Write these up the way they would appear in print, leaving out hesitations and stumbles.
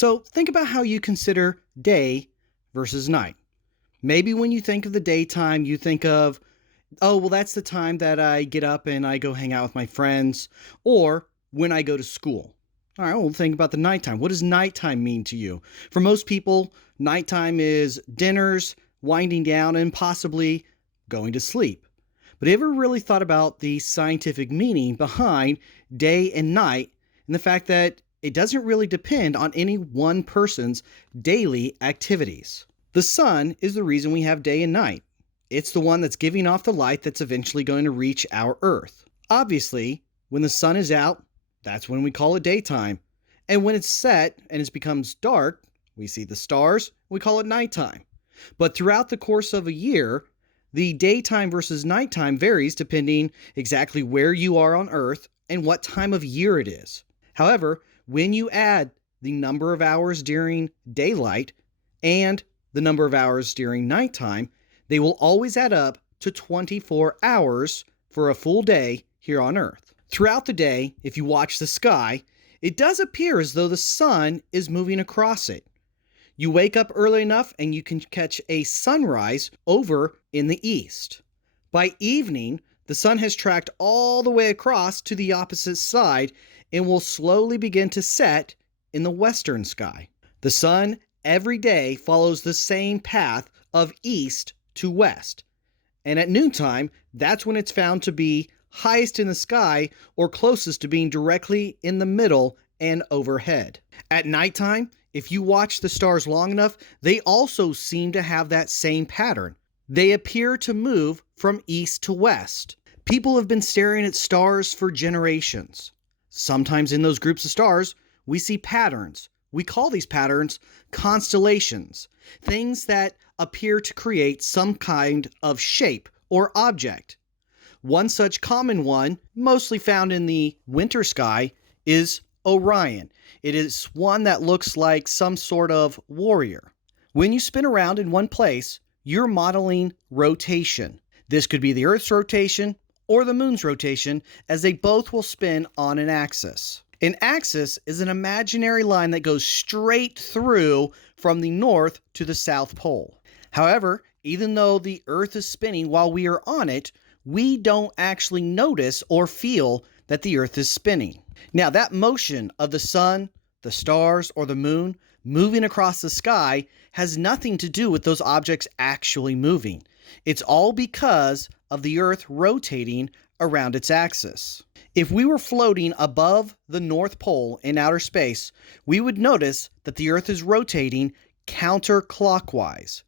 So think about how you consider day versus night. Maybe when you think of the daytime, you think of, oh, well, that's the time that I get up and I go hang out with my friends, or when I go to school. All right, well, think about the nighttime. What does nighttime mean to you? For most people, nighttime is dinners, winding down, and possibly going to sleep. But have you ever really thought about the scientific meaning behind day and night and the fact that it doesn't really depend on any one person's daily activities? The sun is the reason we have day and night. It's the one that's giving off the light that's eventually going to reach our Earth. Obviously, when the sun is out, that's when we call it daytime. And when it's set and it becomes dark, we see the stars, we call it nighttime. But throughout the course of a year, the daytime versus nighttime varies depending exactly where you are on Earth and what time of year it is. However, when you add the number of hours during daylight and the number of hours during nighttime, they will always add up to 24 hours for a full day here on Earth. Throughout the day, if you watch the sky, it does appear as though the sun is moving across it. You wake up early enough and you can catch a sunrise over in the east. By evening, the sun has tracked all the way across to the opposite side and will slowly begin to set in the western sky. The sun every day follows the same path of east to west. And at noontime, that's when it's found to be highest in the sky or closest to being directly in the middle and overhead. At nighttime, if you watch the stars long enough, they also seem to have that same pattern. They appear to move from east to west. People have been staring at stars for generations. Sometimes in those groups of stars, we see patterns. We call these patterns constellations, things that appear to create some kind of shape or object. One such common one, mostly found in the winter sky, is Orion. It is one that looks like some sort of warrior. When you spin around in one place, you're modeling rotation. This could be the Earth's rotation or the Moon's rotation, as they both will spin on an axis. An axis is an imaginary line that goes straight through from the north to the south pole. However, even though the Earth is spinning while we are on it, we don't actually notice or feel that the Earth is spinning. Now, that motion of the sun, the stars, or the moon moving across the sky has nothing to do with those objects actually moving. It's all because of the Earth rotating around its axis. If we were floating above the North Pole in outer space, we would notice that the Earth is rotating counterclockwise.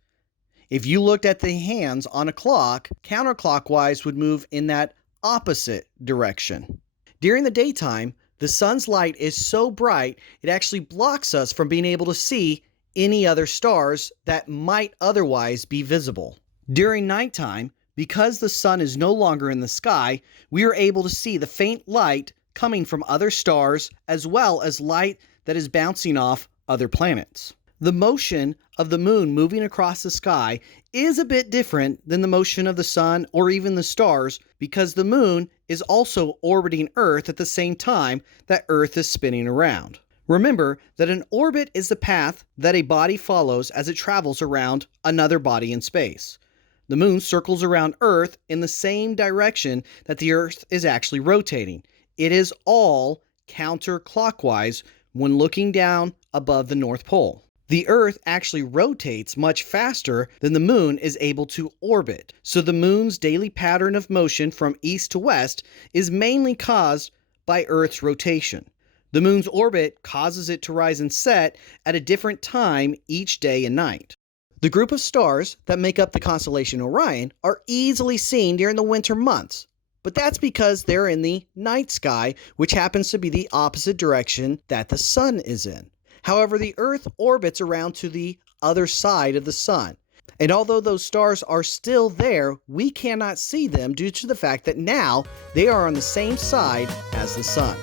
If you looked at the hands on a clock, counterclockwise would move in that opposite direction. During the daytime, the sun's light is so bright, it actually blocks us from being able to see any other stars that might otherwise be visible. During nighttime, because the sun is no longer in the sky, we are able to see the faint light coming from other stars as well as light that is bouncing off other planets. The motion of the moon moving across the sky is a bit different than the motion of the sun or even the stars, because the moon is also orbiting Earth at the same time that Earth is spinning around. Remember that an orbit is the path that a body follows as it travels around another body in space. The moon circles around Earth in the same direction that the Earth is actually rotating. It is all counterclockwise when looking down above the North Pole. The Earth actually rotates much faster than the moon is able to orbit, so the moon's daily pattern of motion from east to west is mainly caused by Earth's rotation. The moon's orbit causes it to rise and set at a different time each day and night. The group of stars that make up the constellation Orion are easily seen during the winter months, but that's because they're in the night sky, which happens to be the opposite direction that the sun is in. However, the Earth orbits around to the other side of the sun, and although those stars are still there, we cannot see them due to the fact that now they are on the same side as the sun.